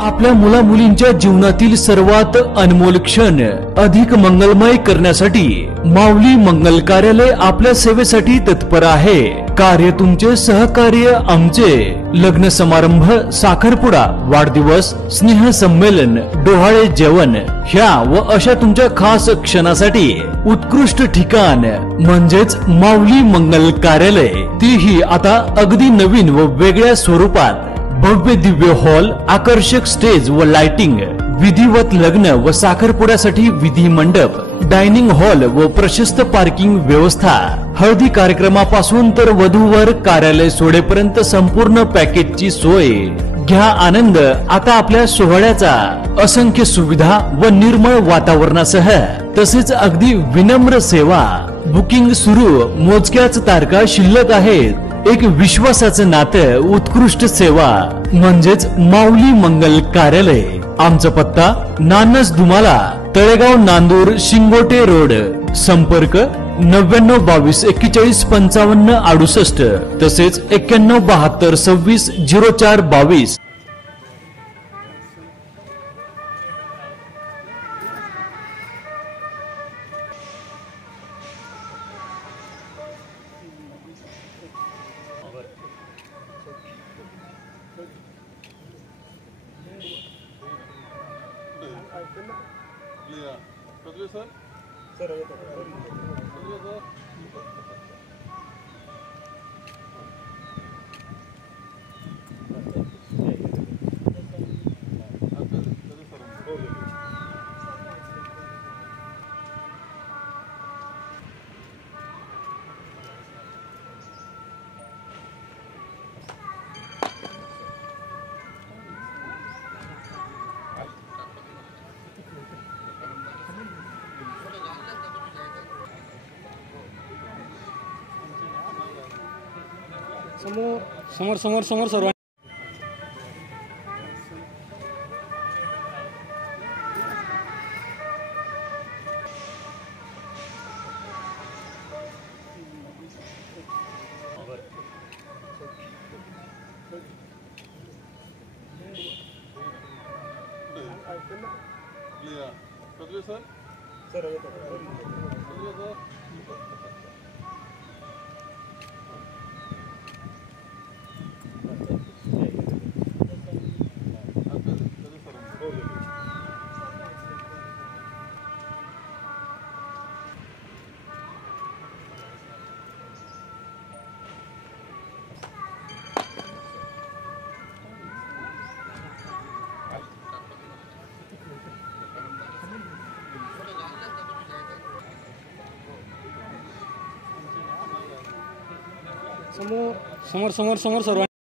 आपल्या मुला मुलींच्या जीवनातील सर्वात अनमोल क्षण अधिक मंगलमय करण्यासाठी माऊली मंगल कार्यालय आपल्या सेवेसाठी तत्पर आहे। कार्य तुमचे, सहकार्य आमचे। लग्न समारंभ, साखरपुडा, वाढदिवस, स्नेह संमेलन, डोहाळे जेवण ह्या व अशा तुमच्या खास क्षणासाठी उत्कृष्ट ठिकाण म्हणजेच माऊली मंगल कार्यालय, तीही आता अगदी नवीन व वेगळ्या स्वरूपात। भव्य दिव्य हॉल, आकर्षक स्टेज व लाइटिंग, विधिवत लग्न व साखरपुड्यासाठी विधी मंडप, डायनिंग हॉल व प्रशस्त पार्किंग व्यवस्था, हळदी कार्यक्रमापासून तर वधूवर कार्यालय सोडेपर्यंत संपूर्ण पॅकेजची सोय। घ्या आनंद आता आपल्या सोहळ्याचा। असंख्य सुविधा व निर्मळ वातावरणासह तसेच अगदी विनम्र सेवा। बुकिंग सुरू, मोजक्याच तारखा शिल्लक आहेत। एक विश्वासाचं नातं, उत्कृष्ट सेवा म्हणजेच माऊली मंगल कार्यालय। आमचा पत्ता नानस दुमाला, तळेगाव, नांदूर, शिंगोटे रोड। संपर्क 99 22 41 55 68 तसेच 91 72 26 04 22। समोर समोर समोर सर्व समोर समोर समोर सर्व